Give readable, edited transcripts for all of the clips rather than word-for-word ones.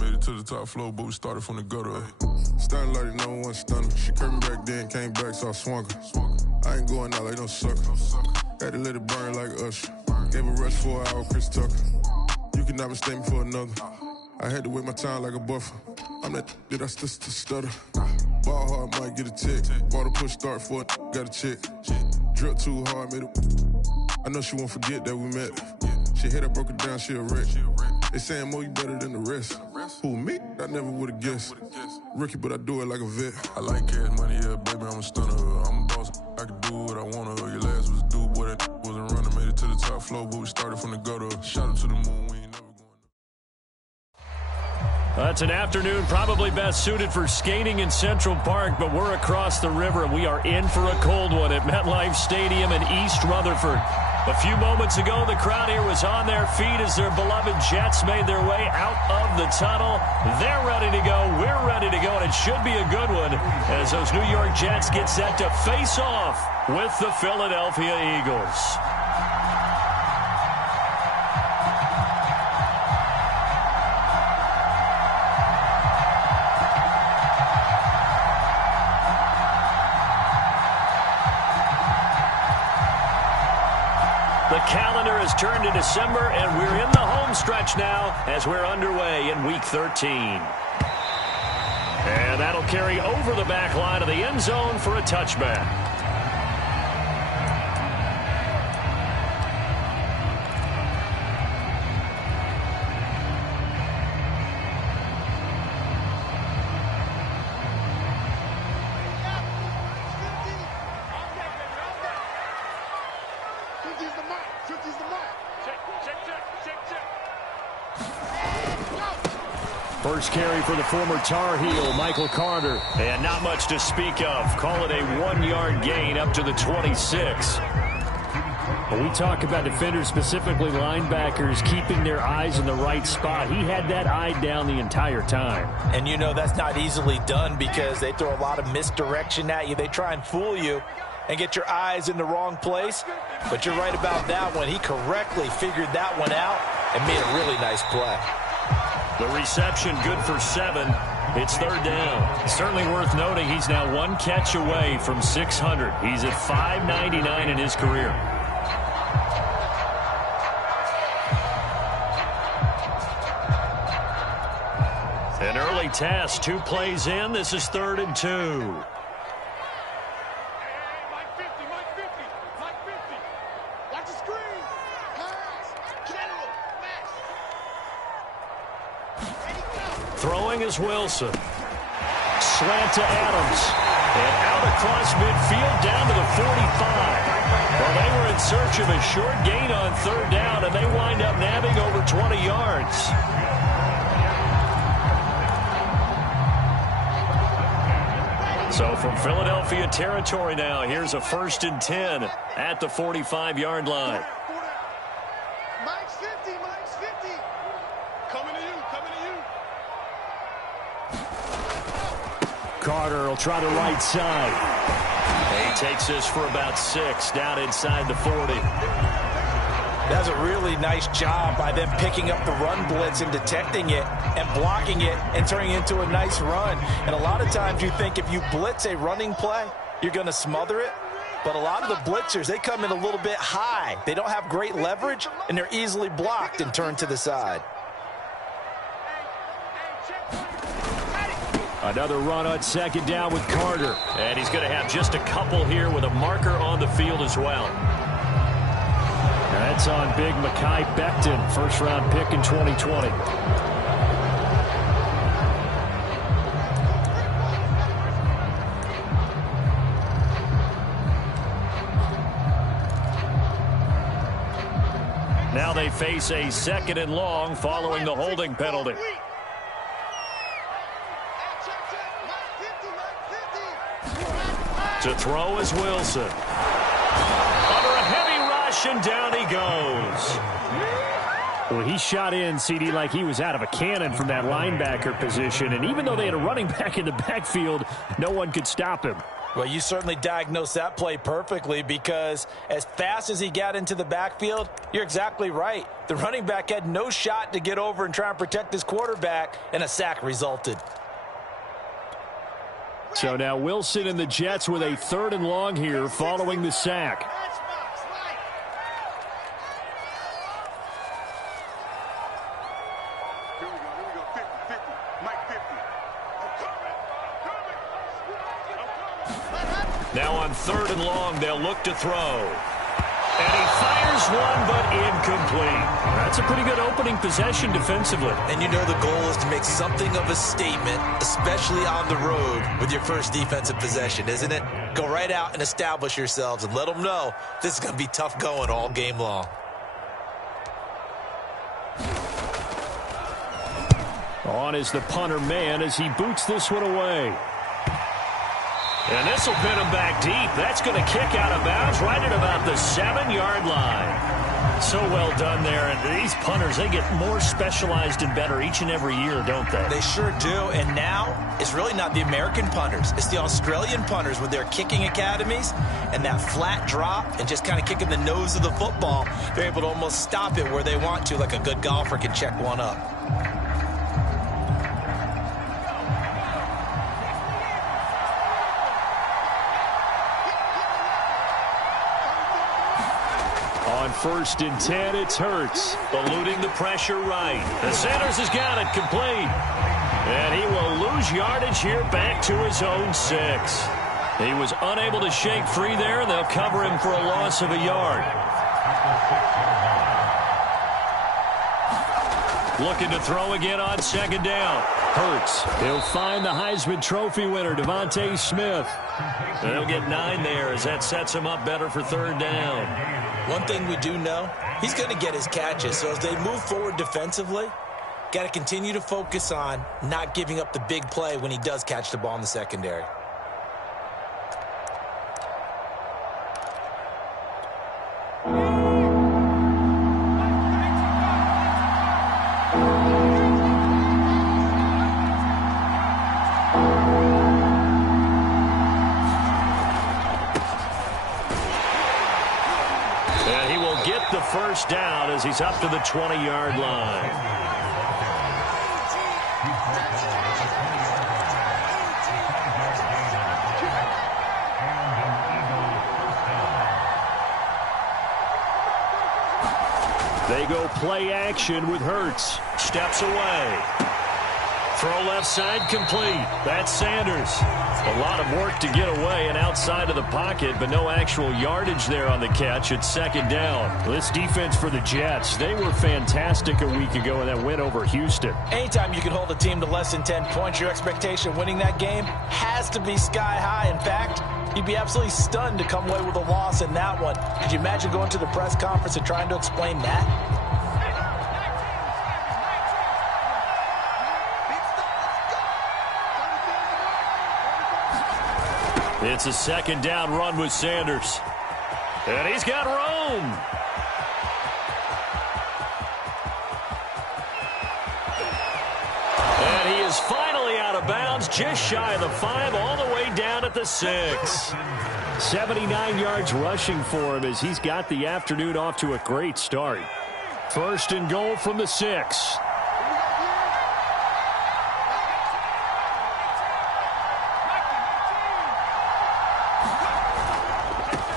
Made it to the top floor, but we started from the gutter. Starting like the number one stunner. She curved me back then, came back, so I swung her. I ain't going out like no sucker. Had to let it burn like Usher. Gave a rush for an hour, Chris Tucker. You cannot mistake me for another. I had to wait my time like a buffer. I'm that I stutter. Ball hard, might get a tick. Bought a push start for it, got a check. Drip too hard, made it. I know she won't forget that we met. She hit, I broke it down, she a wreck. They saying, Mo, you better than the rest. Who, me? I never would've guessed. Rookie, but I do it like a vet. I like cash money, yeah, baby, I'm a stunner. I'm a boss, I can do what I wanna. Your last was a dude, boy, that wasn't running. Made it to the top floor, but we started from the gutter. Shout out to the moon, we ain't never going. That's an afternoon probably best suited for skating in Central Park, but we're across the river, and we are in for a cold one at MetLife Stadium in East Rutherford. A few moments ago, the crowd here was on their feet as their beloved Jets made their way out of the tunnel. They're ready to go. We're ready to go, and it should be a good one as those New York Jets get set to face off with the Philadelphia Eagles. The calendar has turned to December, and we're in the home stretch now as we're underway in Week 13. And that'll carry over the back line of the end zone for a touchback. First carry for the former Tar Heel, Michael Carter. And not much to speak of. Call it a 1-yard gain up to the 26. When we talk about defenders, specifically linebackers, keeping their eyes in the right spot, he had that eye down the entire time. And you know that's not easily done because they throw a lot of misdirection at you. They try and fool you and get your eyes in the wrong place. But you're right about that one. He correctly figured that one out and made a really nice play. The reception good for 7. It's third down. It's certainly worth noting he's now one catch away from 600. He's at 599 in his career. An early test, 2 plays in. This is 3rd and 2. Throwing is Wilson. Slant to Adams. And out across midfield down to the 45. Well, they were in search of a short gain on 3rd down, and they wind up nabbing over 20 yards. So from Philadelphia territory now, here's a 1st and 10 at the 45-yard line. Carter will try the right side. He takes this for about 6 down inside the 40. That's a really nice job by them picking up the run blitz and detecting it and blocking it and turning it into a nice run. And a lot of times you think if you blitz a running play, you're going to smother it. But a lot of the blitzers, they come in a little bit high. They don't have great leverage, and they're easily blocked and turned to the side. Another run on 2nd down with Carter. And he's going to have just a couple here with a marker on the field as well. That's on big Mekhi Becton, 1st-round pick in 2020. Now they face a 2nd and long following the holding penalty. To throw is Wilson. Under a heavy rush, and down he goes. Well, he shot in, CD, like he was out of a cannon from that linebacker position. And even though they had a running back in the backfield, no one could stop him. Well, you certainly diagnosed that play perfectly, because as fast as he got into the backfield, you're exactly right. The running back had no shot to get over and try and protect his quarterback, and a sack resulted. So now Wilson and the Jets with a 3rd and long here following the sack. Now on 3rd and long, they'll look to throw. And he fires one, but incomplete. That's a pretty good opening possession defensively. And you know the goal is to make something of a statement, especially on the road with your first defensive possession, isn't it? Go right out and establish yourselves and let them know this is going to be tough going all game long. On is the punter man as he boots this one away. And this will pin him back deep. That's going to kick out of bounds right at about the 7-yard line. So well done there. And these punters, they get more specialized and better each and every year, don't they? They sure do. And now it's really not the American punters. It's the Australian punters with their kicking academies and that flat drop and just kind of kicking the nose of the football. They're able to almost stop it where they want to, like a good golfer can check one up. On 1st and 10, it's Hurts. Eluding the pressure right. The Sanders has got it complete. And he will lose yardage here back to his own 6. He was unable to shake free there, and they'll cover him for a loss of a yard. Looking to throw again on 2nd down. Hurts. He'll find the Heisman Trophy winner, Devontae Smith. They'll get 9 there as that sets him up better for 3rd down. One thing we do know, he's going to get his catches. So as they move forward defensively, got to continue to focus on not giving up the big play when he does catch the ball in the secondary. The 1st down as he's up to the 20-yard line. They go play action with Hurts. Steps away. Throw left side complete. That's Sanders. A lot of work to get away and outside of the pocket, but no actual yardage there on the catch. It's 2nd down. This defense for the Jets, they were fantastic a week ago in that win over Houston. Anytime you can hold a team to less than 10 points, your expectation of winning that game has to be sky high. In fact, you'd be absolutely stunned to come away with a loss in that one. Could you imagine going to the press conference and trying to explain that? It's a 2nd down run with Sanders. And he's got room. And he is finally out of bounds, just shy of the 5, all the way down at the 6. 79 yards rushing for him as he's got the afternoon off to a great start. 1st and goal from the 6.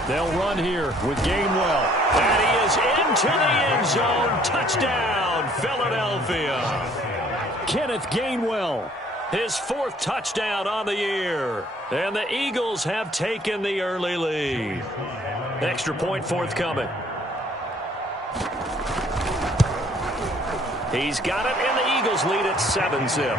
They'll run here with Gainwell. And he is into the end zone. Touchdown, Philadelphia. Kenneth Gainwell. His 4th touchdown on the year. And the Eagles have taken the early lead. Extra point forthcoming. He's got it, and the Eagles lead at 7-zip.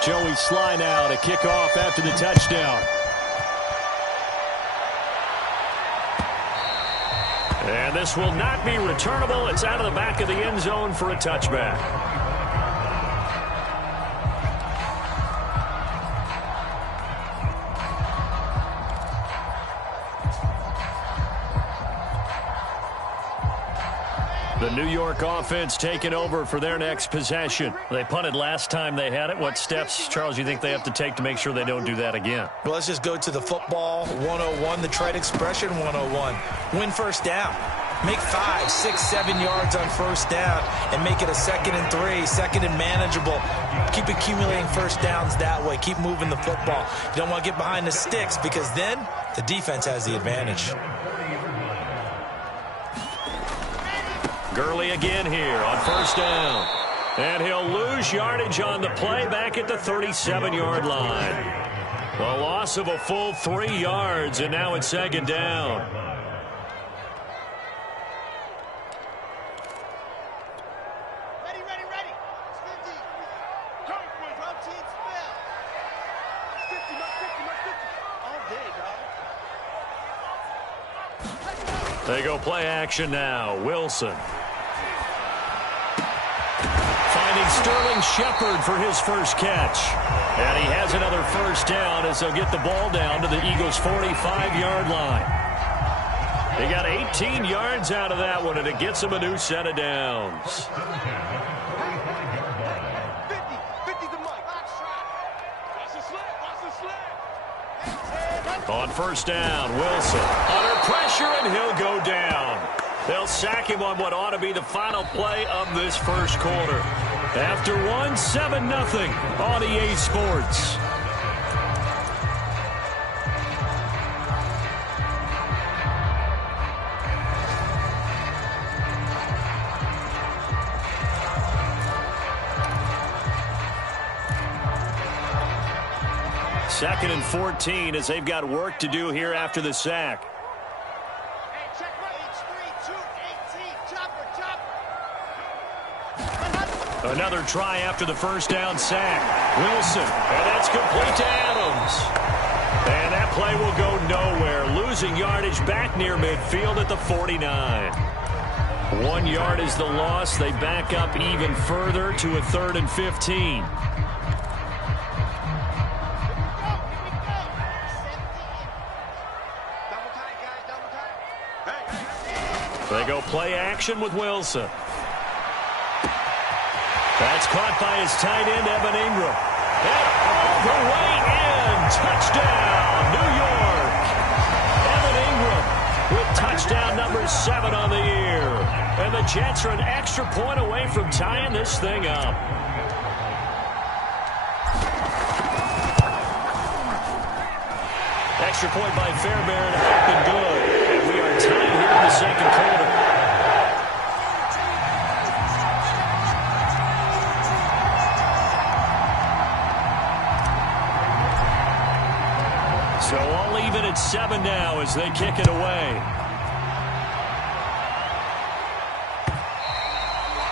Joey Sly now to kick off after the touchdown. And this will not be returnable. It's out of the back of the end zone for a touchback. The New York offense taking over for their next possession. They punted last time they had it. What steps, Charles, you think they have to take to make sure they don't do that again? Well, let's just go to the football 101, the trade expression 101. Win first down. Make 5, 6, 7 yards on first down and make it a 2nd and 3, 2nd and manageable. Keep accumulating first downs that way. Keep moving the football. You don't want to get behind the sticks because then the defense has the advantage. Gurley again here on first down. And he'll lose yardage on the play back at the 37-yard line. A loss of a full 3 yards, and now it's 2nd down. They go play action now. Wilson. Finding Sterling Shepard for his first catch. And he has another first down as they'll get the ball down to the Eagles' 45-yard line. They got 18 yards out of that one, and it gets them a new set of downs. On first down, Wilson under pressure, and he'll go down. They'll sack him on what ought to be the final play of this first quarter. After one, 7-0 on EA Sports. Second and 14 as they've got work to do here after the sack. Another try after the first down sack. Wilson, and that's complete to Adams. And that play will go nowhere. Losing yardage back near midfield at the 49. 1 yard is the loss. They back up even further to a 3rd and 15. They go play action with Wilson. That's caught by his tight end, Evan Ingram. And all the way in. Touchdown, New York. Evan Ingram with touchdown number 7 on the year. And the Jets are an extra point away from tying this thing up. Extra point by Fairbairn up and good. And we are tied here in the second quarter. So all even at 7 now as they kick it away.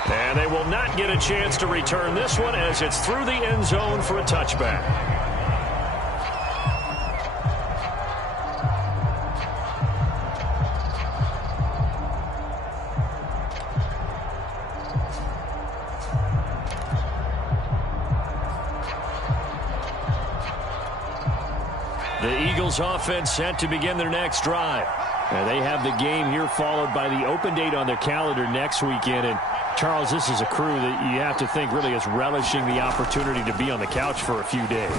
And they will not get a chance to return this one as it's through the end zone for a touchback. The Eagles offense set to begin their next drive. And they have the game here followed by the open date on their calendar next weekend. And Charles, this is a crew that you have to think really is relishing the opportunity to be on the couch for a few days.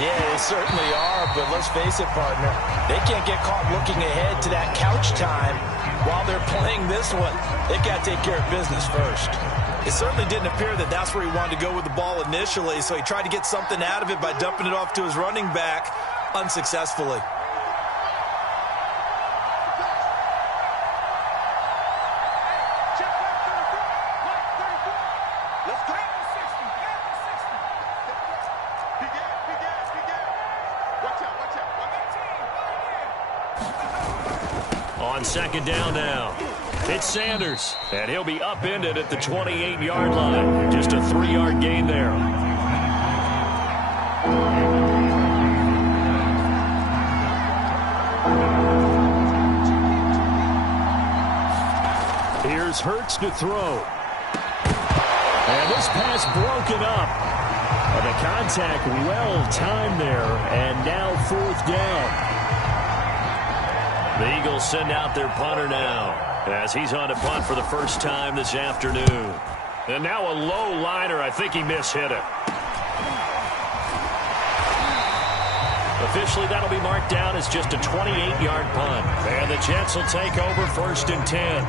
Yeah, they certainly are, but let's face it, partner. They can't get caught looking ahead to that couch time while they're playing this one. They've got to take care of business first. It certainly didn't appear that that's where he wanted to go with the ball initially, so he tried to get something out of it by dumping it off to his running back unsuccessfully. On second down now, it's Sanders, and he'll be upended at the 28-yard line. Just a 3-yard gain there. Here's Hurts to throw. And this pass broken up. The contact well timed there, and now 4th down. The Eagles send out their punter now as he's on to punt for the first time this afternoon. And now a low liner. I think he mishit it. Officially, that'll be marked down as just a 28-yard punt. And the Jets will take over 1st and 10.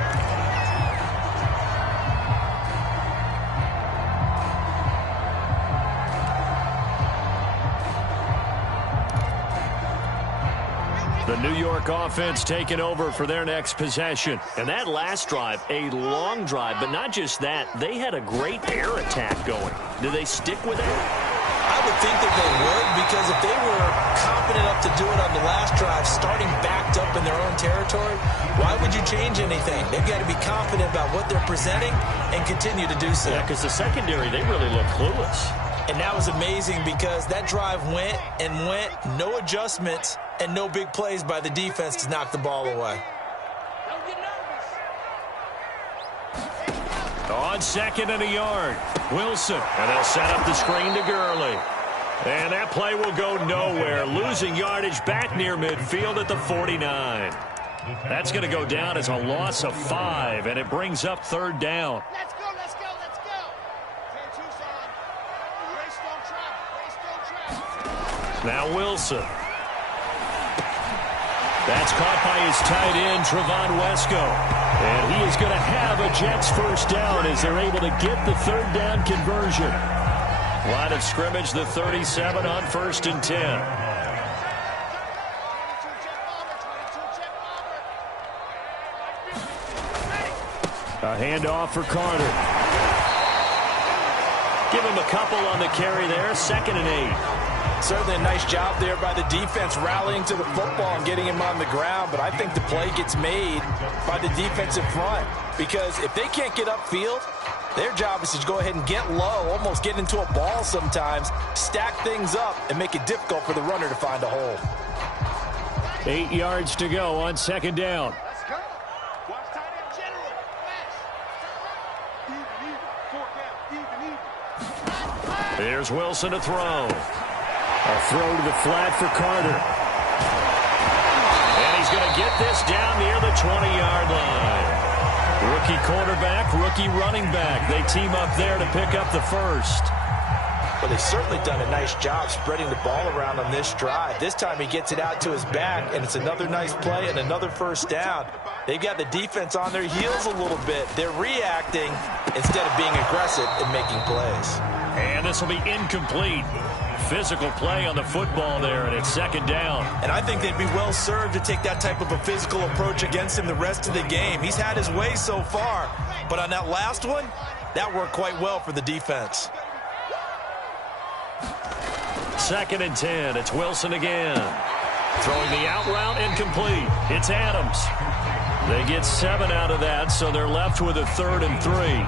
The New York offense taking over for their next possession. And that last drive, a long drive, but not just that. They had a great air attack going. Do they stick with it? I would think that they would, because if they were confident enough to do it on the last drive, starting backed up in their own territory, why would you change anything? They've got to be confident about what they're presenting and continue to do so. Yeah, because the secondary, they really look clueless. And that was amazing because that drive went and went, no adjustments, and no big plays by the defense to knock the ball away. On 2nd and a yard, Wilson. And they'll set up the screen to Gurley. And that play will go nowhere. Losing yardage back near midfield at the 49. That's going to go down as a loss of 5, and it brings up 3rd down. Let's go, let's go, let's go. 10-2, son. Race don't track. Now Wilson. That's caught by his tight end, Trevon Wesco. And he is going to have a Jets first down as they're able to get the 3rd down conversion. Line of scrimmage, the 37 on 1st and 10. A handoff for Carter. Give him a couple on the carry there, 2nd and 8. Certainly a nice job there by the defense rallying to the football and getting him on the ground, but I think the play gets made by the defensive front, because if they can't get upfield, their job is to go ahead and get low, almost get into a ball sometimes, stack things up, and make it difficult for the runner to find a hole. 8 yards to go on 2nd down. Let's go. Watch tight end general. Flash. Even. Here's Wilson to throw. A throw to the flat for Carter. And he's going to get this down near the 20-yard line. Rookie quarterback, rookie running back. They team up there to pick up the first. Well, they've certainly done a nice job spreading the ball around on this drive. This time he gets it out to his back, and it's another nice play and another first down. They've got the defense on their heels a little bit. They're reacting instead of being aggressive and making plays. And this will be incomplete. Physical play on the football there, and it's 2nd down. And I think they'd be well served to take that type of a physical approach against him the rest of the game. He's had his way so far, but on that last one, that worked quite well for the defense. 2nd and 10. It's Wilson again. Throwing the out route, incomplete. It's Adams. They get 7 out of that, so they're left with a 3rd and 3.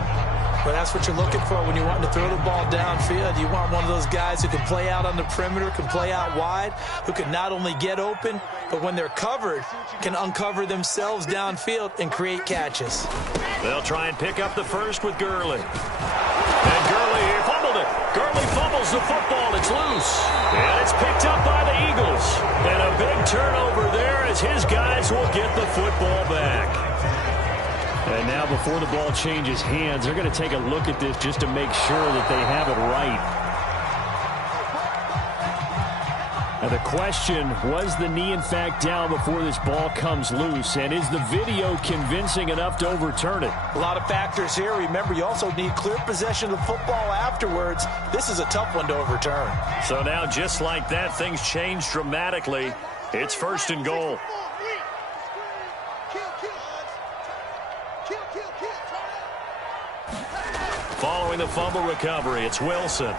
Well, that's what you're looking for when you want to throw the ball downfield. You want one of those guys who can play out on the perimeter, can play out wide, who can not only get open, but when they're covered, can uncover themselves downfield and create catches. They'll try and pick up the first with Gurley. And Gurley fumbled it. Gurley fumbles the football. It's loose. And it's picked up by the Eagles. And a big turnover there as his guys will get the football back. And now before the ball changes hands, they're going to take a look at this just to make sure that they have it right. Now the question, was the knee in fact down before this ball comes loose? And is the video convincing enough to overturn it? A lot of factors here. Remember, you also need clear possession of the football afterwards. This is a tough one to overturn. So now just like that, things change dramatically. It's 1st and goal. Following the fumble recovery, it's Wilson.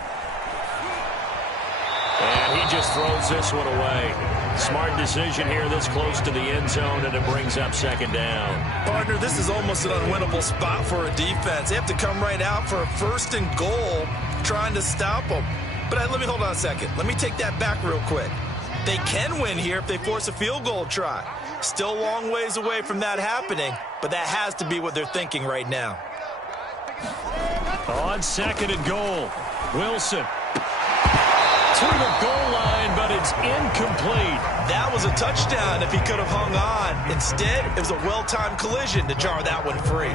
And he just throws this one away. Smart decision here this close to the end zone, and it brings up 2nd down. Partner, this is almost an unwinnable spot for a defense. They have to come right out for a 1st and goal trying to stop them. But let me hold on a second. Let me take that back real quick. They can win here if they force a field goal try. Still a long ways away from that happening. but that has to be what they're thinking right now. On 2nd and goal, Wilson to the goal line, but it's incomplete. That was a touchdown if he could have hung on. Instead, it was a well-timed collision to jar that one free.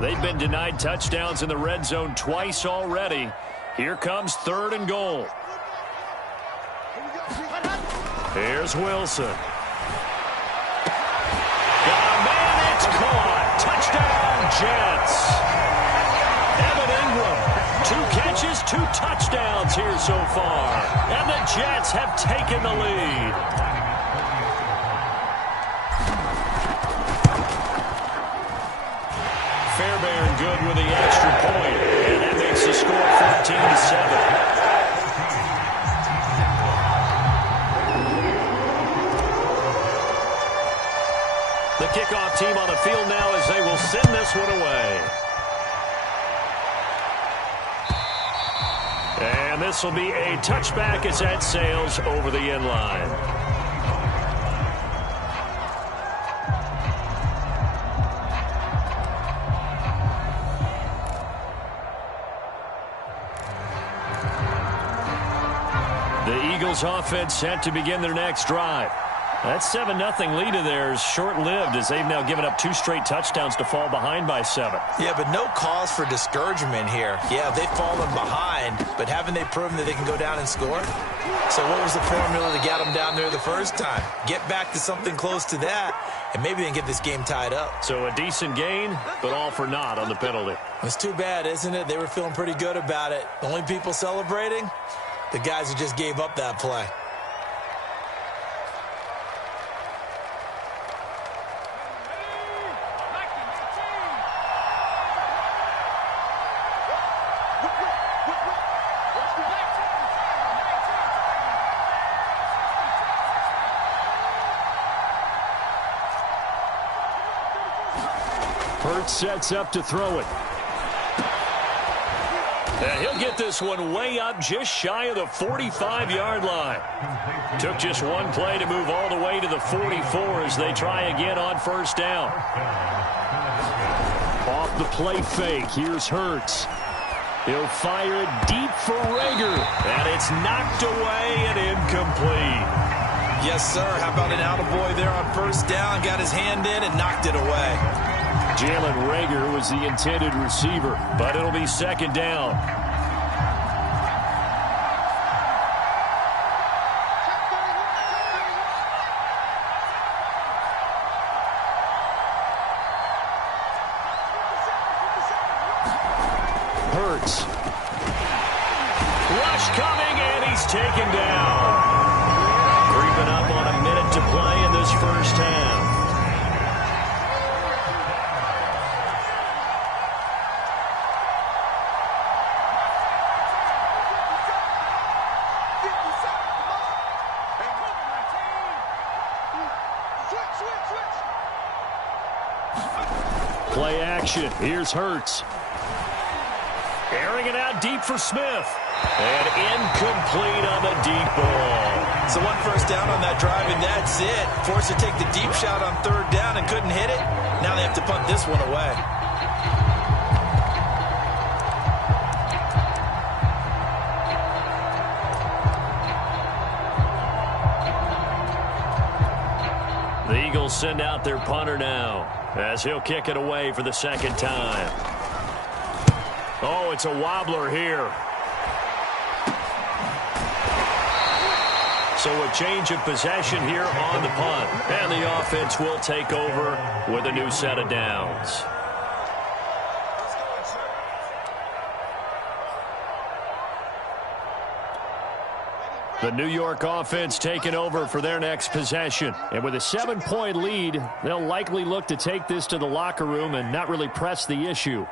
They've been denied touchdowns in the red zone twice already. Here comes 3rd and goal. Here's Wilson. Got a man, it's caught. Touchdown, Jets. Evan Ingram, 2 catches, 2 touchdowns here so far. And the Jets have taken the lead. Fairbairn good with the extra point, and that makes the score 14-7. The kickoff team on the field now as they will send this one away. And this will be a touchback as that sails over the end line. The Eagles offense set to begin their next drive. That 7-0 lead of theirs short-lived as they've now given up 2 straight touchdowns to fall behind by 7. Yeah, but no cause for discouragement here. Yeah, they've fallen behind, but haven't they proven that they can go down and score? So what was the formula to get them down there the first time? Get back to something close to that, and maybe they can get this game tied up. So a decent gain, but all for naught on the penalty. It's too bad, isn't it? They were feeling pretty good about it. The only people celebrating? The guys who just gave up that play. Hurts sets up to throw it. And he'll get this one way up just shy of the 45-yard line. Took just one play to move all the way to the 44 as they try again on 1st down. Off the play fake, here's Hurts. He'll fire it deep for Rager. And it's knocked away and incomplete. Yes, sir. How about an attaboy there on 1st down? Got his hand in and knocked it away. Jalen Rager was the intended receiver, but it'll be 2nd down. Hurts. Rush coming, and he's taken down. Creeping up on a minute to play in this 1st half. Play action. Here's Hurts. Airing it out deep for Smith. And incomplete on the deep ball. So 1 first down on that drive, and that's it. Forced to take the deep shot on 3rd down and couldn't hit it. Now they have to punt this one away. The Eagles send out their punter now as he'll kick it away for the 2nd time. Oh, it's a wobbler here. So a change of possession here on the punt. And the offense will take over with a new set of downs. The New York offense taking over for their next possession. And with a 7-point lead, they'll likely look to take this to the locker room and not really press the issue.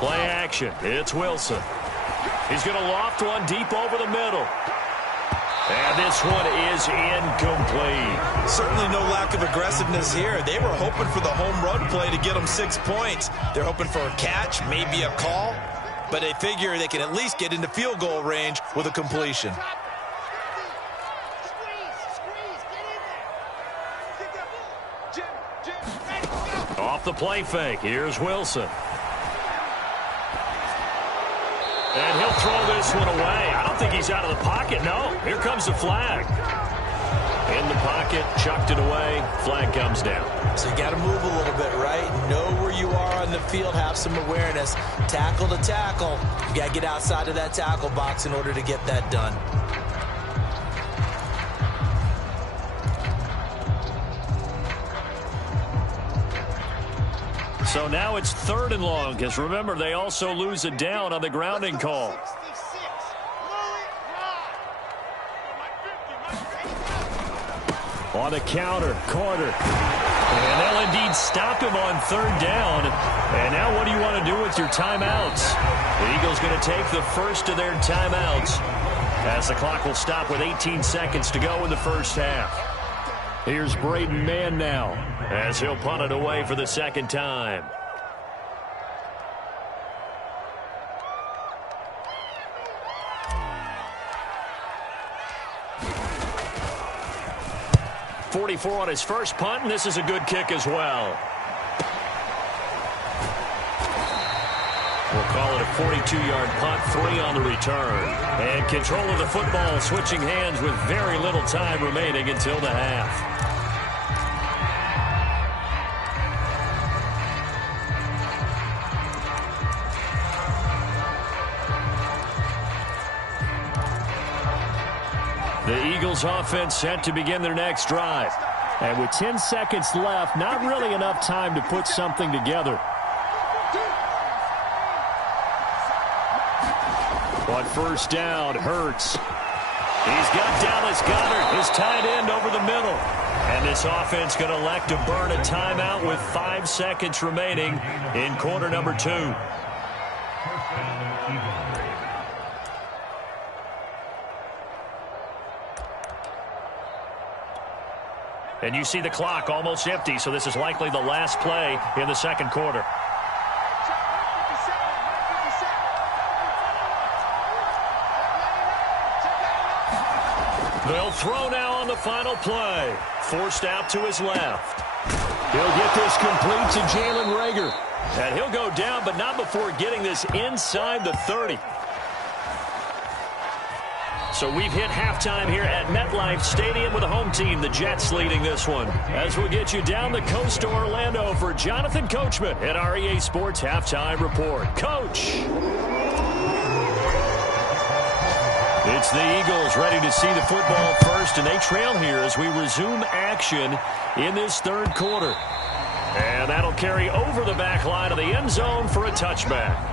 Play action. It's Wilson. He's going to loft one deep over the middle. And this one is incomplete. Certainly no lack of aggressiveness here. They were hoping for the home run play to get them 6 points. They're hoping for a catch, maybe a call. but they figure they can at least get into field goal range with a completion. Off the play fake, here's Wilson. And he'll throw this one away. I don't think he's out of the pocket, no. Here comes the flag. In the pocket, chucked it away, flag comes down. So you got to move a little bit, right? Know where you are on the field, have some awareness. Tackle to tackle. You got to get outside of that tackle box in order to get that done. So now it's 3rd and long, because remember, they also lose it down on the grounding call. On the counter, Carter. And they'll indeed stop him on 3rd down. And now what do you want to do with your timeouts? The Eagles going to take the first of their timeouts as the clock will stop with 18 seconds to go in the first half. Here's Braden Mann now as he'll punt it away for the 2nd time. .44 on his first punt, and this is a good kick as well. We'll call it a 42-yard punt, 3 on the return. And control of the football switching hands with very little time remaining until the half. The Eagles offense set to begin their next drive. And with 10 seconds left, not really enough time to put something together. On first down, Hurts. He's got Dallas Goedert, his tight end, over the middle. And this offense going to elect to burn a timeout with 5 seconds remaining in quarter number 2. And you see the clock almost empty, so this is likely the last play in the second quarter. They'll throw now on the final play. Forced out to his left. He'll get this complete to Jalen Reagor. And he'll go down, but not before getting this inside the 30. So we've hit halftime here at MetLife Stadium with the home team, the Jets, leading this one. As we'll get you down the coast to Orlando for Jonathan Coachman at our EA Sports Halftime Report. Coach! It's the Eagles ready to see the football first, and they trail here as we resume action in this third quarter. And that'll carry over the back line of the end zone for a touchback.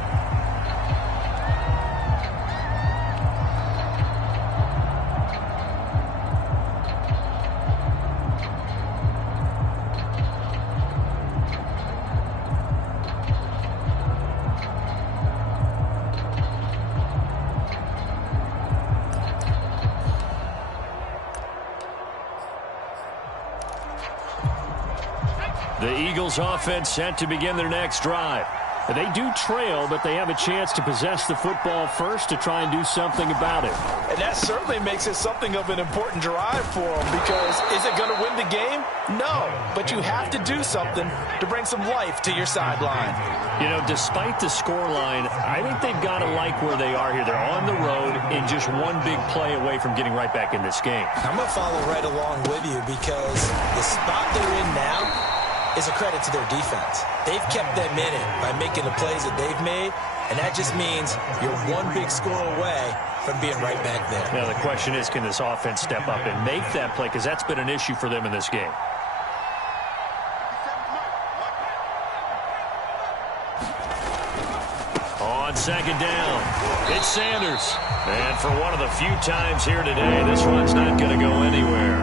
The Eagles offense set to begin their next drive. They do trail, but they have a chance to possess the football first to try and do something about it. And that certainly makes it something of an important drive for them, because is it going to win the game? No, but you have to do something to bring some life to your sideline. You know, despite the scoreline, I think they've got to like where they are here. They're on the road and just one big play away from getting right back in this game. I'm going to follow right along with you, because the spot they're in now is a credit to their defense. They've kept them in it by making the plays that they've made, and that just means you're one big score away from being right back there. Now the question is, can this offense step up and make that play, because that's been an issue for them in this game. On second down, it's Sanders. And for one of the few times here today, this one's not going to go anywhere.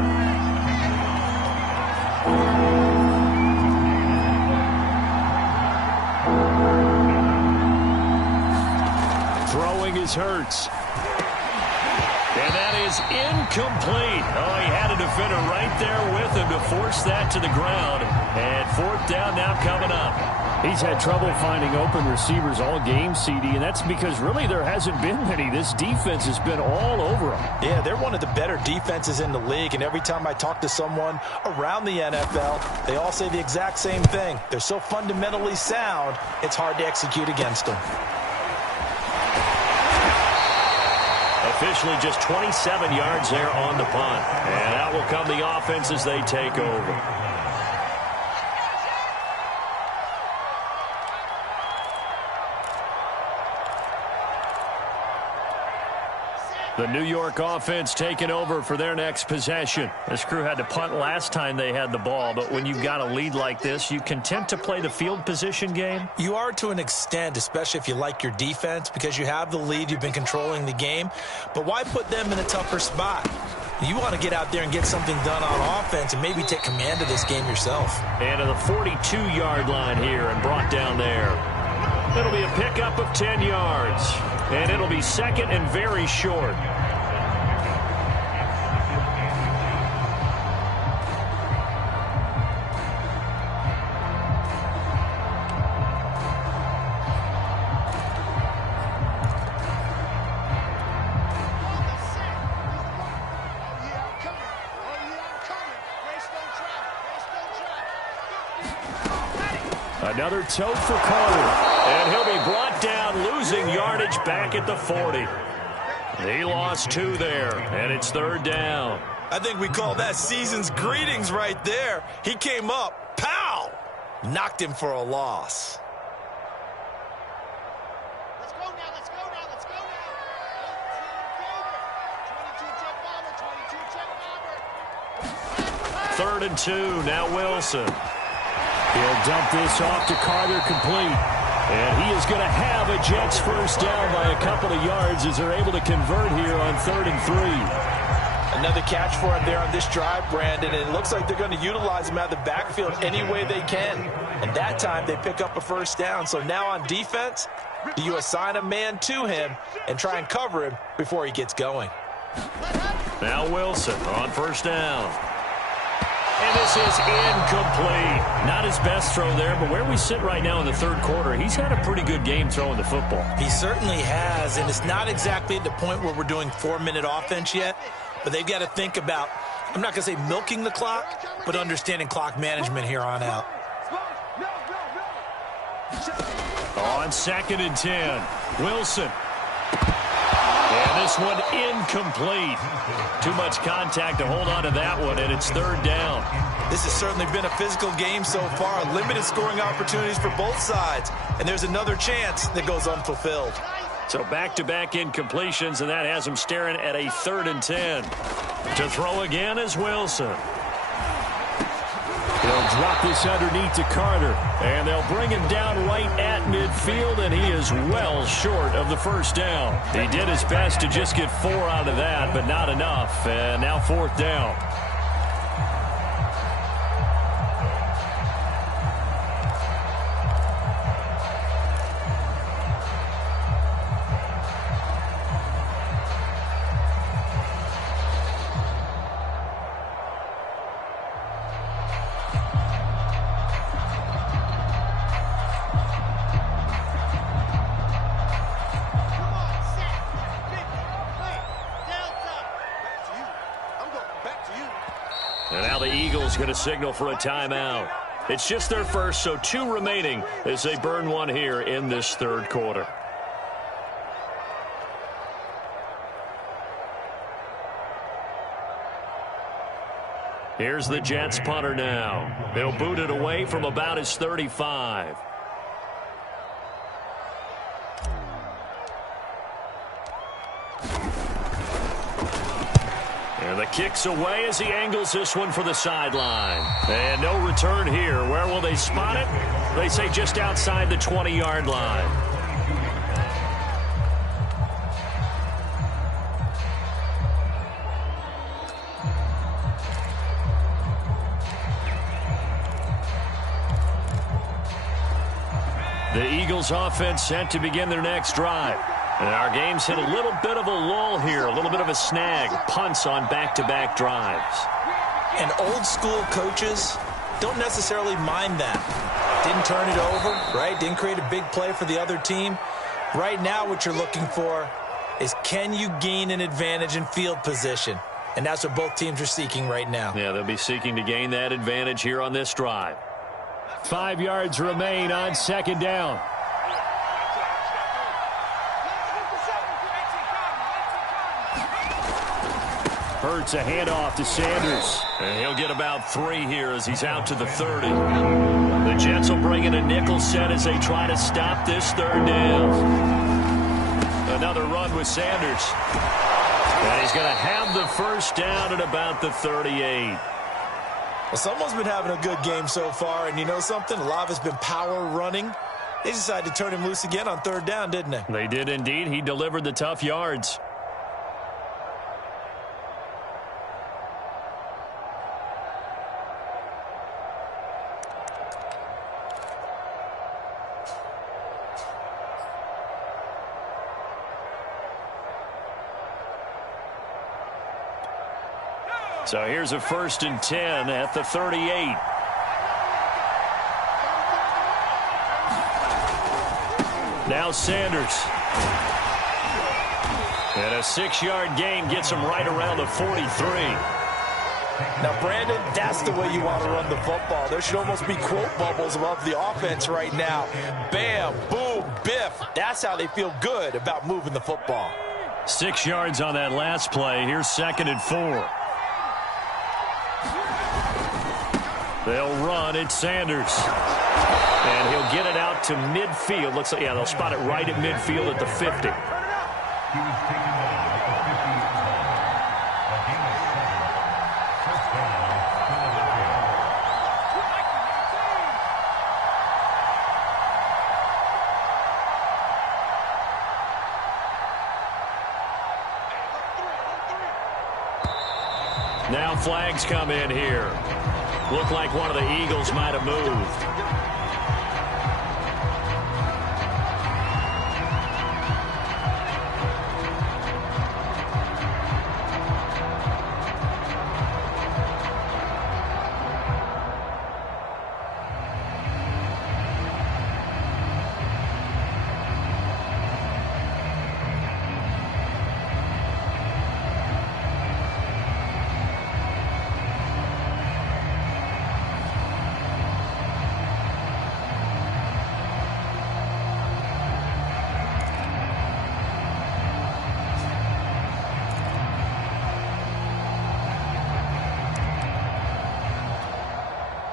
Hurts. And that is incomplete. Oh, he had a defender right there with him to force that to the ground. And fourth down now coming up. He's had trouble finding open receivers all game, CD, and that's because really there hasn't been many. This defense has been all over him. Yeah, they're one of the better defenses in the league, and every time I talk to someone around the NFL, they all say the exact same thing. They're so fundamentally sound, it's hard to execute against them. Officially just 27 yards there on the punt. And out will come the offense as they take over. The New York offense taking over for their next possession. This crew had to punt last time they had the ball, but when you've got a lead like this, you content to play the field position game? You are to an extent, especially if you like your defense, because you have the lead, you've been controlling the game. But why put them in a tougher spot? You want to get out there and get something done on offense and maybe take command of this game yourself. And to the 42-yard line here and brought down there. It'll be a pickup of 10 yards. And it'll be second and very short. Another tote for Carter. And he'll be brought down, losing yardage back at the 40. He lost 2 there, and it's third down. I think we call that season's greetings right there. He came up, pow! Knocked him for a loss. Let's go now, let's go now, let's go now. 3rd and 2, now Wilson. He'll dump this off to Carter, complete. And he is going to have a Jets first down by a couple of yards as they're able to convert here on 3rd and 3. Another catch for him there on this drive, Brandon, and it looks like they're going to utilize him out of the backfield any way they can. And that time they pick up a first down. So now on defense, do you assign a man to him and try and cover him before he gets going? Now Wilson on first down. And this is incomplete. Not his best throw there, but where we sit right now in the third quarter, he's had a pretty good game throwing the football. He certainly has, and it's not exactly at the point where we're doing 4-minute offense yet, but they've got to think about, I'm not going to say milking the clock, but understanding clock management here on out. On 2nd and 10, Wilson. And this one incomplete. Too much contact to hold on to that one, and it's third down. This has certainly been a physical game so far. Limited scoring opportunities for both sides. And there's another chance that goes unfulfilled. So back-to-back incompletions, and that has him staring at a 3rd and 10. To throw again is Wilson. He'll drop this underneath to Carter, and they'll bring him down right at midfield, and he is well short of the first down. He did his best to just get 4 out of that, but not enough, and now 4th down. And now the Eagles going to signal for a timeout. It's just their first, so 2 remaining as they burn one here in this third quarter. Here's the Jets punter now. They'll boot it away from about his 35. And the kick's away as he angles this one for the sideline. And no return here. Where will they spot it? They say just outside the 20-yard line. The Eagles offense set to begin their next drive. And our game's hit a little bit of a lull here, a little bit of a snag. Punts on back-to-back drives. And old-school coaches don't necessarily mind that. Didn't turn it over, right? Didn't create a big play for the other team. Right now what you're looking for is, can you gain an advantage in field position? And that's what both teams are seeking right now. Yeah, they'll be seeking to gain that advantage here on this drive. 5 yards remain on second down. Hurts a handoff to Sanders. And he'll get about 3 here as he's out to the 30. The Jets will bring in a nickel set as they try to stop this third down. Another run with Sanders. And he's going to have the first down at about the 38. Well, someone's been having a good game so far, and you know something? A lot of it's been power running. They decided to turn him loose again on third down, didn't they? They did indeed. He delivered the tough yards. So here's a 1st and 10 at the 38. Now Sanders. And a 6-yard gain gets him right around the 43. Now, Brandon, that's the way you want to run the football. There should almost be quote bubbles above the offense right now. Bam, boom, biff. That's how they feel good about moving the football. 6 yards on that last play. Here's 2nd and 4. They'll run. It's Sanders. And he'll get it out to midfield. Looks like, yeah, they'll spot it right at midfield at the 50. Now flags come in here. Looked like one of the Eagles might have moved.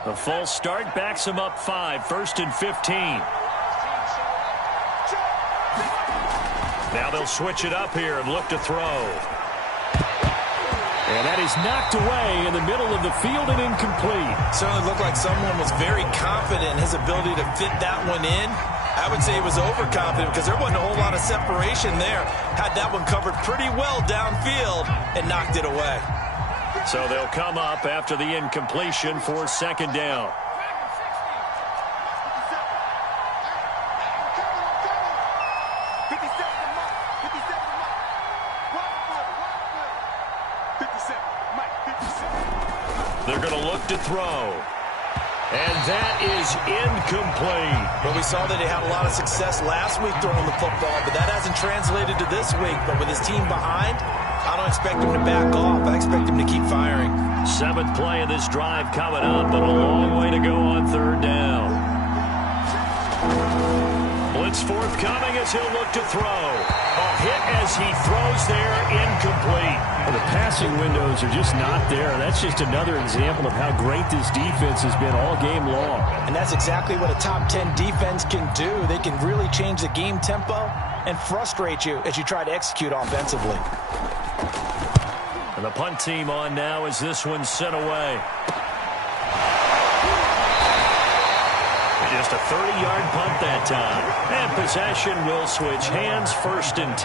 The false start backs him up 5, 1st and 15. Now they'll switch it up here and look to throw. And that is knocked away in the middle of the field and incomplete. Certainly looked like someone was very confident in his ability to fit that one in. I would say he was overconfident because there wasn't a whole lot of separation there. Had that one covered pretty well downfield and knocked it away. So they'll come up after the incompletion for 2nd down. They're going to look to throw. And that is incomplete. Well, we saw that he had a lot of success last week throwing the football, but that hasn't translated to this week. But with his team behind, I don't expect him to back off. I expect him to keep firing. 7th play of this drive coming up, but a long way to go on 3rd down. Blitz forthcoming as he'll look to throw. A hit as he throws there, incomplete. Well, the passing windows are just not there. That's just another example of how great this defense has been all game long. And that's exactly what a top 10 defense can do. They can really change the game tempo and frustrate you as you try to execute offensively. And the punt team on now as this one's sent away. Just a 30-yard punt that time. And possession will switch hands, 1st and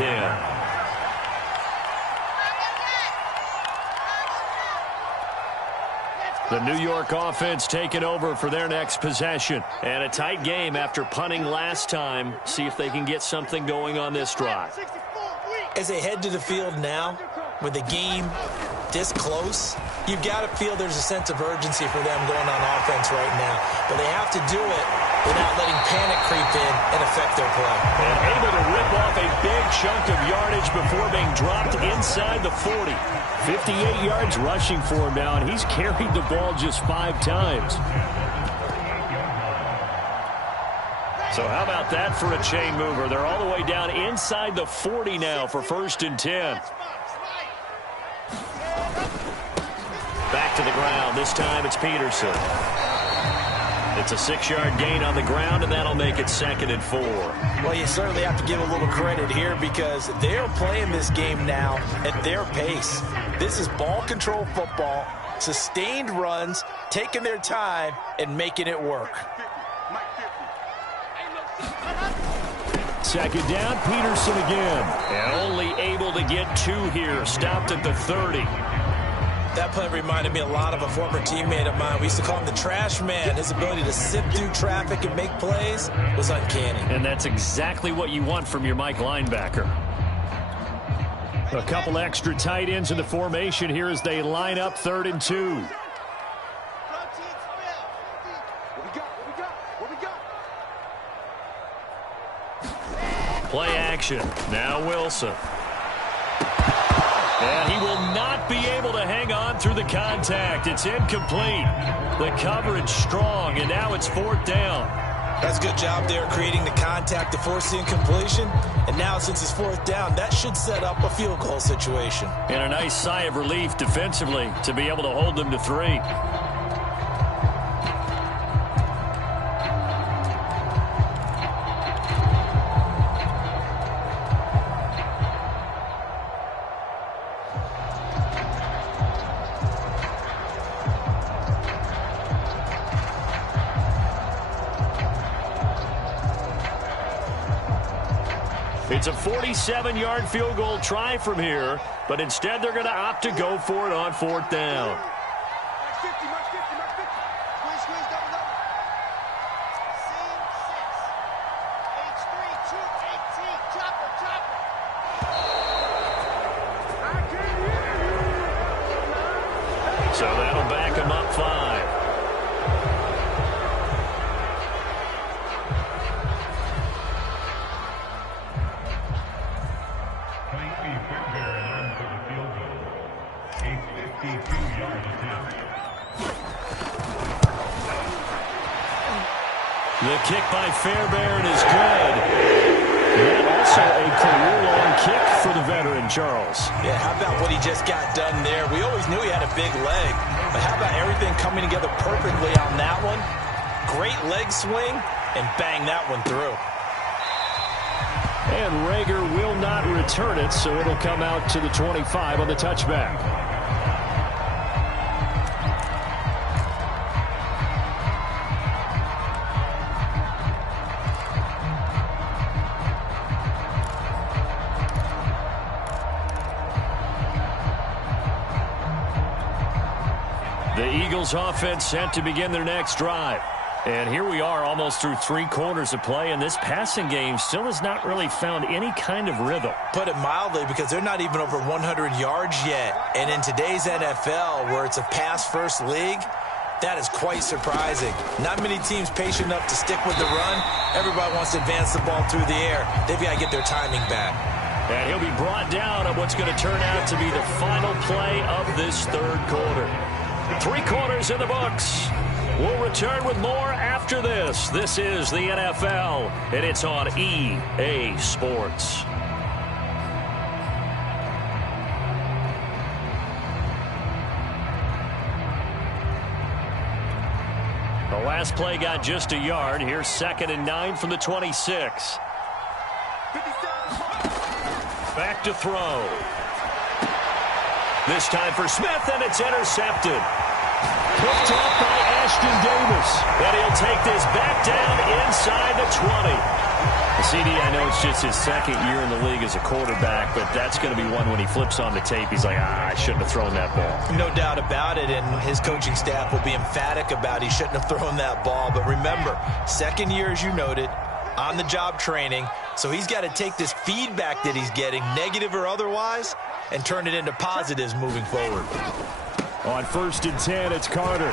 10. The New York offense taking over for their next possession. And a tight game after punting last time. See if they can get something going on this drive. As they head to the field now, with the game this close, you've got to feel there's a sense of urgency for them going on offense right now. But they have to do it without letting panic creep in and affect their play. And able to rip off a big chunk of yardage before being dropped inside the 40. 58 yards rushing for him now, and he's carried the ball just 5 times. So how about that for a chain mover? They're all the way down inside the 40 now for 1st and 10. Back to the ground. This time it's Peterson. It's a 6-yard gain on the ground, and that'll make it 2nd and 4. Well, you certainly have to give a little credit here because they're playing this game now at their pace. This is ball control football, sustained runs, taking their time, and making it work. 2nd down, Peterson again. And only able to get 2 here. Stopped at the 30. That play reminded me a lot of a former teammate of mine. We used to call him the trash man. His ability to sift through traffic and make plays was uncanny. And that's exactly what you want from your Mike linebacker. A couple extra tight ends in the formation here as they line up 3rd and 2. Play action. Now Wilson. And he will not be able to hang on through the contact. It's incomplete. The coverage strong, and now it's 4th down. That's a good job there creating the contact to force the incompletion. And now since it's 4th down, that should set up a field goal situation. And a nice sigh of relief defensively to be able to hold them to 3. It's a 47-yard field goal try from here, but instead they're going to opt to go for it on 4th down. So that'll back him up 5. The kick by Fairbairn is good. And also a career-long kick for the veteran, Charles. Yeah, how about what he just got done there? We always knew he had a big leg, but how about everything coming together perfectly on that one? Great leg swing, and bang that one through. And Rager will not return it, so it'll come out to the 25 on the touchback. The Eagles offense set to begin their next drive. And here we are almost through 3 quarters of play, and this passing game still has not really found any kind of rhythm. Put it mildly, because they're not even over 100 yards yet. And in today's NFL, where it's a pass-first league, that is quite surprising. Not many teams patient enough to stick with the run. Everybody wants to advance the ball through the air. They've got to get their timing back. And he'll be brought down on what's going to turn out to be the final play of this 3rd quarter. 3 quarters in the books. We'll return with more after this. This is the NFL, and it's on EA Sports. The last play got just a yard. Here's 2nd and 9 from the 26. Back to throw. This time for Smith, and it's intercepted. Picked up by Ashton Davis. And he'll take this back down inside the 20. CD, I know it's just his 2nd year in the league as a quarterback, but that's going to be one when he flips on the tape. He's like, I shouldn't have thrown that ball. No doubt about it, and his coaching staff will be emphatic about he shouldn't have thrown that ball. But remember, 2nd year, as you noted, on-the-job training, so he's got to take this feedback that he's getting, negative or otherwise, and turn it into positives moving forward. On 1st and 10, it's Carter.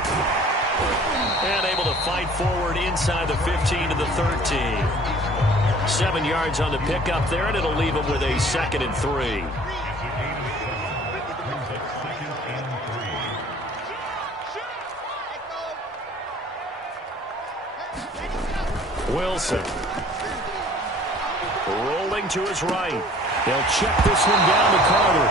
And able to fight forward inside the 15 to the 13. 7 yards on the pickup there, and it'll leave him with a 2nd and 3. Wilson. Rolling to his right. They'll check this one down to Carter.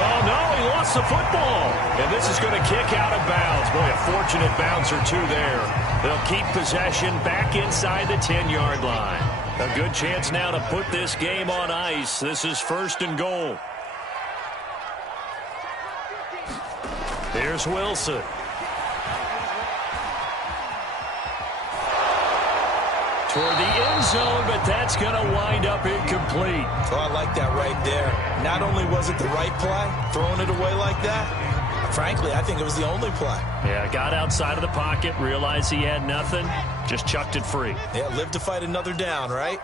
Oh, no, he lost the football. And this is going to kick out of bounds. Boy, a fortunate bounce or two there. They'll keep possession back inside the 10-yard line. A good chance now to put this game on ice. This is 1st and goal. Here's Wilson. Toward the end zone, but that's going to wind up incomplete. Oh, I like that right there. Not only was it the right play, throwing it away like that, frankly, I think it was the only play. Yeah, got outside of the pocket, realized he had nothing, just chucked it free. Yeah, live to fight another down, right?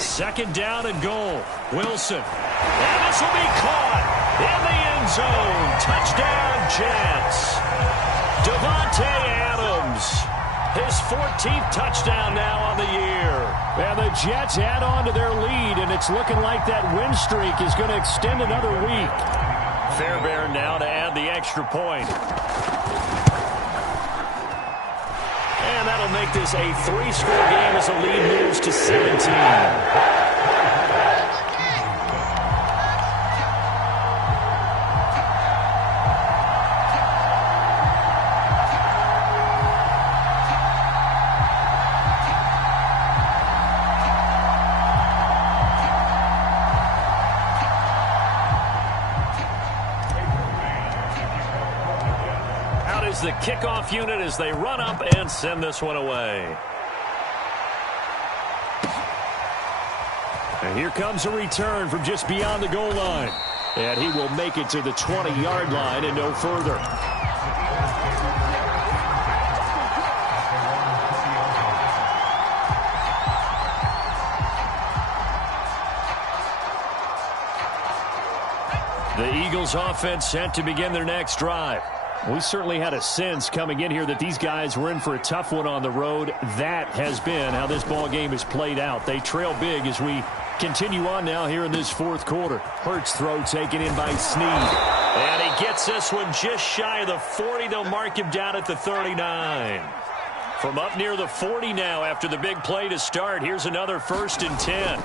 2nd down and goal. Wilson. And this will be caught in the end zone. Touchdown, Jets. Davante Adams. His 14th touchdown now on the year. And the Jets add on to their lead, and it's looking like that win streak is going to extend another week. Fairbairn now to add the extra point. And that'll make this a 3-score game as the lead moves to 17. The kickoff unit as they run up and send this one away. And here comes a return from just beyond the goal line. And he will make it to the 20-yard line and no further. The Eagles offense set to begin their next drive. We certainly had a sense coming in here that these guys were in for a tough one on the road. That has been how this ball game has played out. They trail big as we continue on now here in this 4th quarter. Hurts throw taken in by Snead. And he gets this one just shy of the 40. They'll mark him down at the 39. From up near the 40 now after the big play to start. Here's another 1st and 10.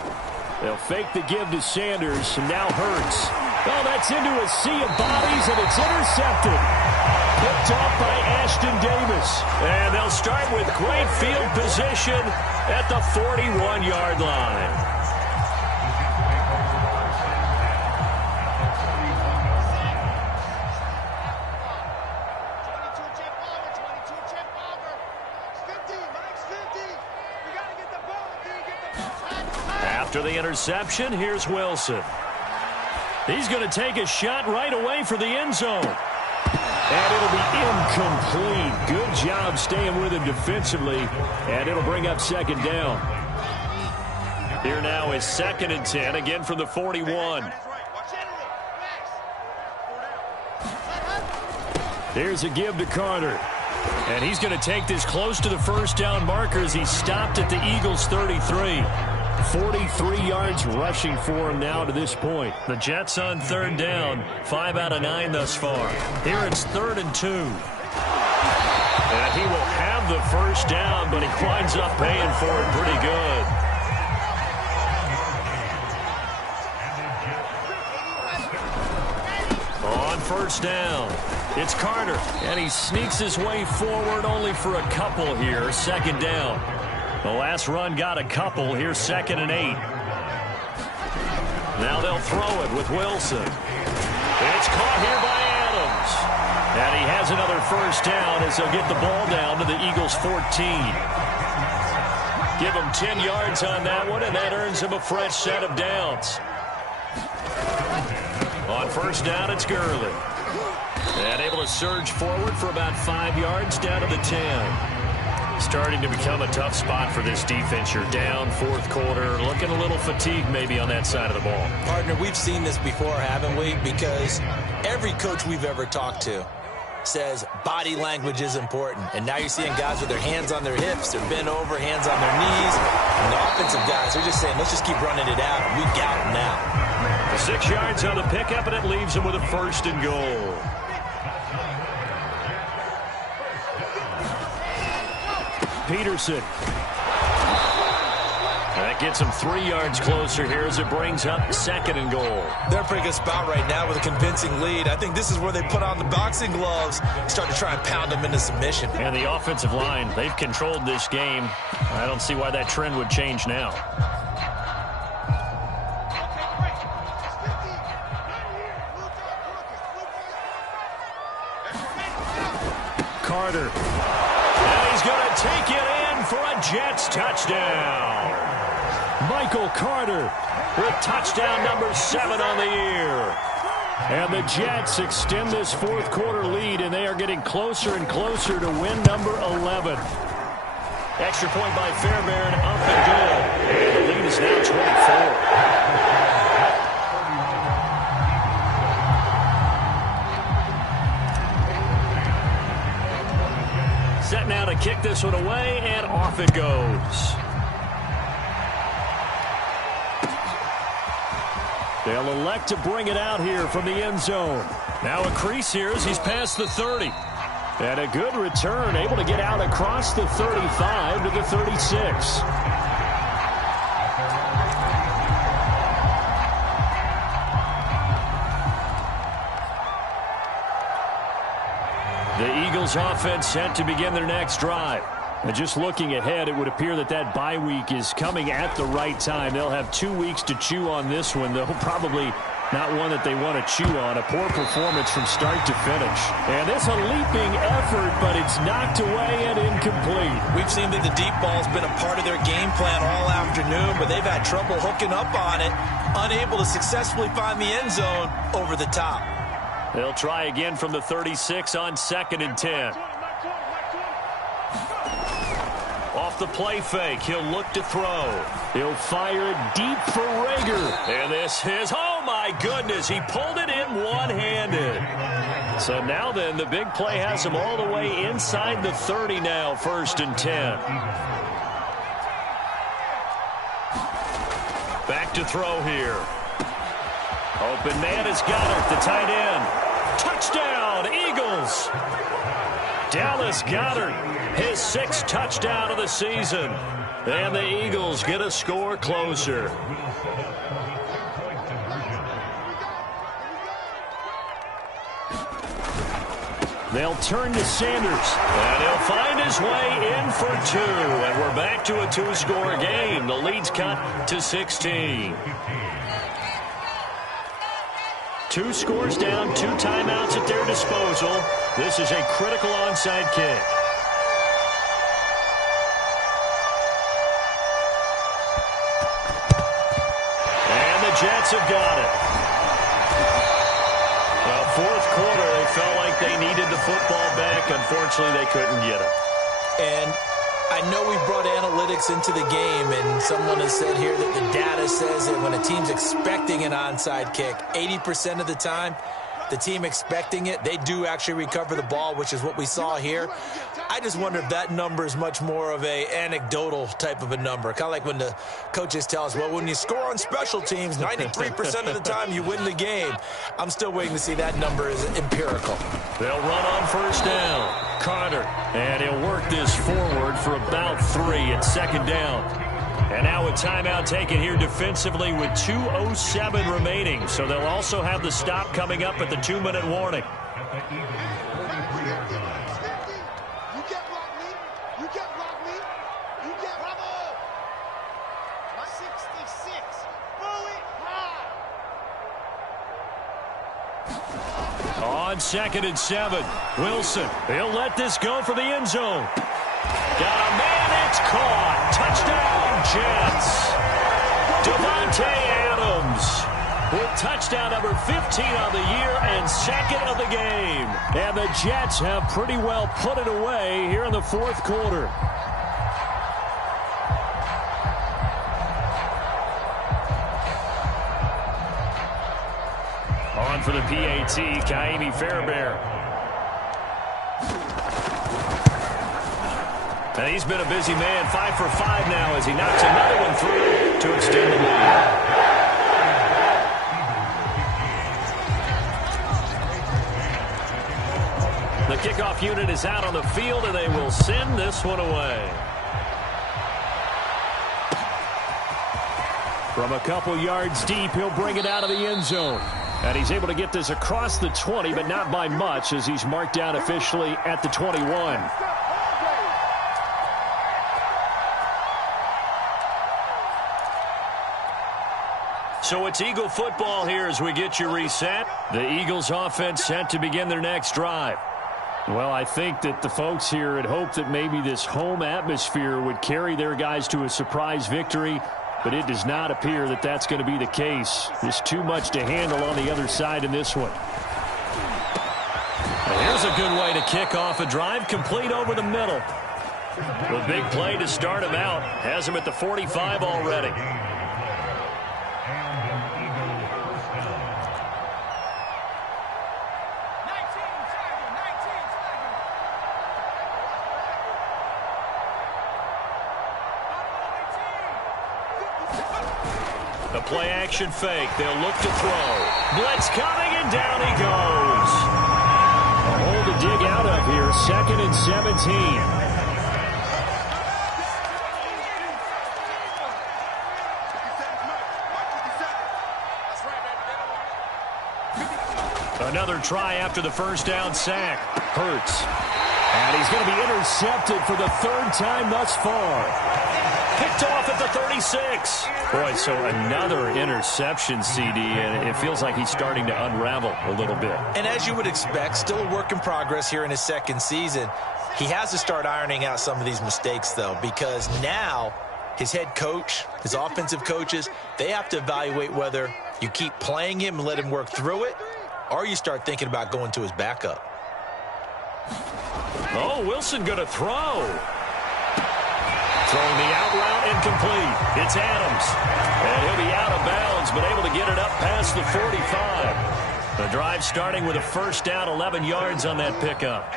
They'll fake the give to Sanders, and now Hurts. Oh, that's into a sea of bodies, and it's intercepted. Picked off by Ashton Davis. And they'll start with great field position at the 41-yard line. After the interception, here's Wilson. He's going to take a shot right away for the end zone. And it'll be incomplete. Good job staying with him defensively. And it'll bring up 2nd down. Here now is 2nd and 10, again from the 41. Here's a give to Carter. And he's going to take this close to the 1st down marker as he stopped at the Eagles' 33. 43 yards rushing for him now to this point. The Jets on 3rd down, 5 out of 9 thus far. Here it's 3rd and 2. And he will have the 1st down, but he winds up paying for it pretty good. On 1st down, it's Carter. And he sneaks his way forward only for a couple here. 2nd down. The last run got a couple. Here's 2nd and 8. Now they'll throw it with Wilson. It's caught here by Adams. And he has another 1st down as they'll get the ball down to the Eagles' 14. Give him 10 yards on that one, and that earns him a fresh set of downs. On 1st down, it's Gurley. And able to surge forward for about 5 yards down to the 10. Starting to become a tough spot for this defense. You're down fourth quarter, looking a little fatigued maybe on that side of the ball. Partner, we've seen this before, haven't we? Because every coach we've ever talked to says body language is important. And now you're seeing guys with their hands on their hips, they're bent over, hands on their knees. And the offensive guys, they're just saying, let's just keep running it out. We got them now. 6 yards on the pickup, and it leaves them with a 1st and goal. Peterson. And that gets him 3 yards closer here as it brings up 2nd and goal. They're in a pretty good spot right now with a convincing lead. I think this is where they put on the boxing gloves, start to try and pound them into submission. And the offensive line, they've controlled this game. I don't see why that trend would change now. Carter. Now he's going to take it in for a Jets touchdown. Michael Carter with touchdown number 7 on the year. And the Jets extend this fourth quarter lead, and they are getting closer and closer to win number 11. Extra point by Fairbairn, up and good. And the lead is now 24. Set now to kick this one away, and off it goes. They'll elect to bring it out here from the end zone. Now a crease here as he's past the 30. And a good return, able to get out across the 35 to the 36. The Eagles offense set to begin their next drive. And just looking ahead, it would appear that that bye week is coming at the right time. They'll have 2 weeks to chew on this one, though probably not one that they want to chew on. A poor performance from start to finish. And it's a leaping effort, but it's knocked away and incomplete. We've seen that the deep ball's been a part of their game plan all afternoon, but they've had trouble hooking up on it, unable to successfully find the end zone over the top. They'll try again from the 36 on 2nd and 10. Off the play fake, he'll look to throw. He'll fire it deep for Rager. And this is, oh my goodness, he pulled it in one-handed. So now then, the big play has him all the way inside the 30 now, 1st and 10. Back to throw here. Open man has got it, the tight end. Touchdown, Eagles! Dallas Goedert, his 6th touchdown of the season. And the Eagles get a score closer. They'll turn to Sanders. And he'll find his way in for 2. And we're back to a 2-score game. The lead's cut to 16. 2 scores down, 2 timeouts at their disposal. This is a critical onside kick. And the Jets have got it. Well, fourth quarter, they felt like they needed the football back. Unfortunately, they couldn't get it. And I know we brought analytics into the game, and someone has said here that the data says that when a team's expecting an onside kick, 80% of the time, the team expecting it, they do actually recover the ball, which is what we saw here. I just wonder if that number is much more of a anecdotal type of a number. Kind of like when the coaches tell us, well, when you score on special teams, 93% of the time you win the game. I'm still waiting to see that number is empirical. They'll run on 1st down. Carter, and he'll work this forward for about 3 at 2nd down. And now a timeout taken here defensively with 2:07 remaining. So they'll also have the stop coming up at the 2-minute warning. On 2nd and 7, Wilson, he'll let this go for the end zone. Got a man, it's caught. Touchdown, Jets. Davante Adams with touchdown number 15 on the year and 2nd of the game. And the Jets have pretty well put it away here in the fourth quarter. On for the PAT, Ka'imi Fairbairn. And he's been a busy man, 5 for 5 now as he knocks another one through to extend the lead. The kickoff unit is out on the field, and they will send this one away. From a couple yards deep, he'll bring it out of the end zone. And he's able to get this across the 20, but not by much as he's marked down officially at the 21. So it's Eagle football here as we get you reset. The Eagles offense set to begin their next drive. Well, I think that the folks here had hoped that maybe this home atmosphere would carry their guys to a surprise victory, but it does not appear that that's going to be the case. There's too much to handle on the other side in this one. And here's a good way to kick off a drive, complete over the middle. The big play to start him out. Has him at the 45 already. The play-action fake. They'll look to throw. Blitz coming, and down he goes. A hole to dig out of here. 2nd and 17. Another try after the first down sack. Hurts. And he's going to be intercepted for the 3rd time thus far. Picked off at the 36. Boy, so another interception, CD, and it feels like he's starting to unravel a little bit. And as you would expect, still a work in progress here in his 2nd season. He has to start ironing out some of these mistakes, though, because now his head coach, his offensive coaches, they have to evaluate whether you keep playing him and let him work through it, or you start thinking about going to his backup. Oh, Wilson going to throw. Throwing the out route incomplete. It's Adams. And he'll be out of bounds, but able to get it up past the 45. The drive starting with a first down, 11 yards on that pickup.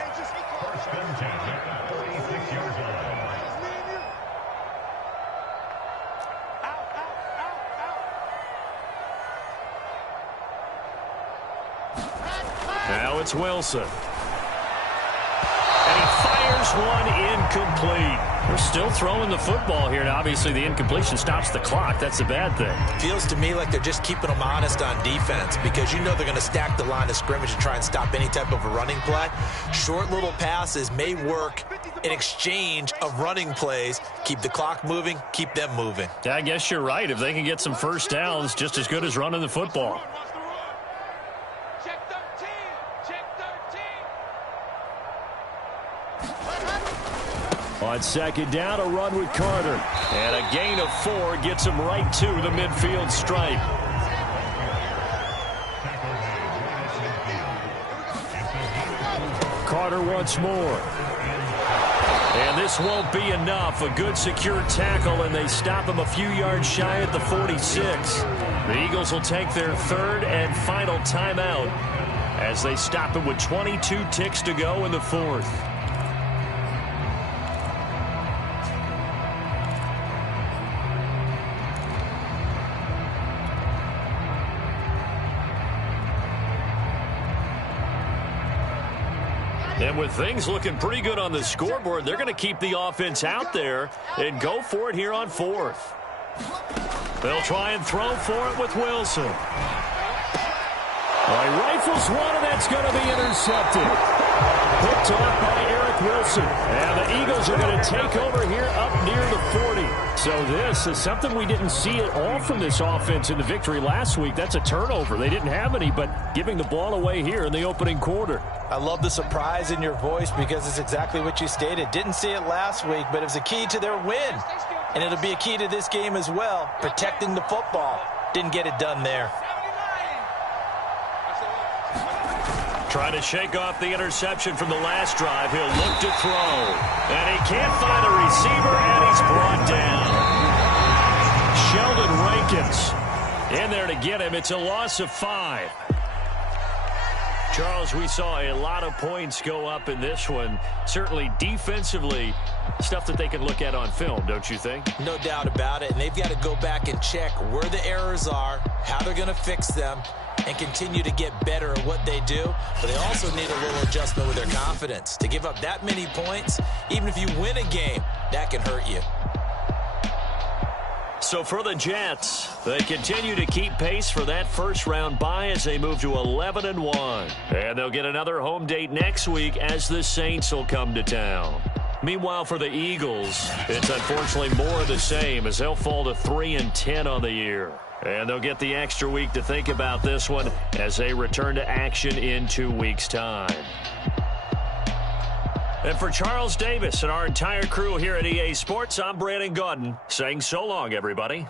Now it's Wilson. And he fires one incomplete. We're still throwing the football here, and obviously the incompletion stops the clock. That's a bad thing. Feels to me like they're just keeping them honest on defense because you know they're going to stack the line of scrimmage and try and stop any type of a running play. Short little passes may work in exchange of running plays. Keep the clock moving, keep them moving. Yeah, I guess you're right. If they can get some first downs, just as good as running the football. On 2nd down, a run with Carter. And a gain of 4 gets him right to the midfield stripe. Carter once more. And this won't be enough. A good secure tackle, and they stop him a few yards shy at the 46. The Eagles will take their 3rd and final timeout as they stop him with 22 ticks to go in the 4th. And with things looking pretty good on the scoreboard, they're going to keep the offense out there and go for it here on 4th. They'll try and throw for it with Wilson. Well, he rifles one, and that's going to be intercepted. Picked off by Eric Wilson. And the Eagles are going to take over here up near the 40. So this is something we didn't see at all from this offense in the victory last week. That's a turnover. They didn't have any, but giving the ball away here in the opening quarter. I love the surprise in your voice because it's exactly what you stated. Didn't see it last week, but it was a key to their win. And it'll be a key to this game as well, protecting the football. Didn't get it done there. Trying to shake off the interception from the last drive. He'll look to throw. And he can't find a receiver, and he's brought down. Sheldon Rankins in there to get him. It's a loss of 5. Charles, we saw a lot of points go up in this one. Certainly defensively, stuff that they can look at on film, don't you think? No doubt about it. And they've got to go back and check where the errors are, how they're going to fix them, and continue to get better at what they do. But they also need a little adjustment with their confidence. To give up that many points, even if you win a game, that can hurt you. So for the Jets, they continue to keep pace for that first-round bye as they move to 11-1. And they'll get another home date next week as the Saints will come to town. Meanwhile, for the Eagles, it's unfortunately more of the same as they'll fall to 3-10 on the year. And they'll get the extra week to think about this one as they return to action in 2 weeks' time. And for Charles Davis and our entire crew here at EA Sports, I'm Brandon Gaudin saying so long, everybody.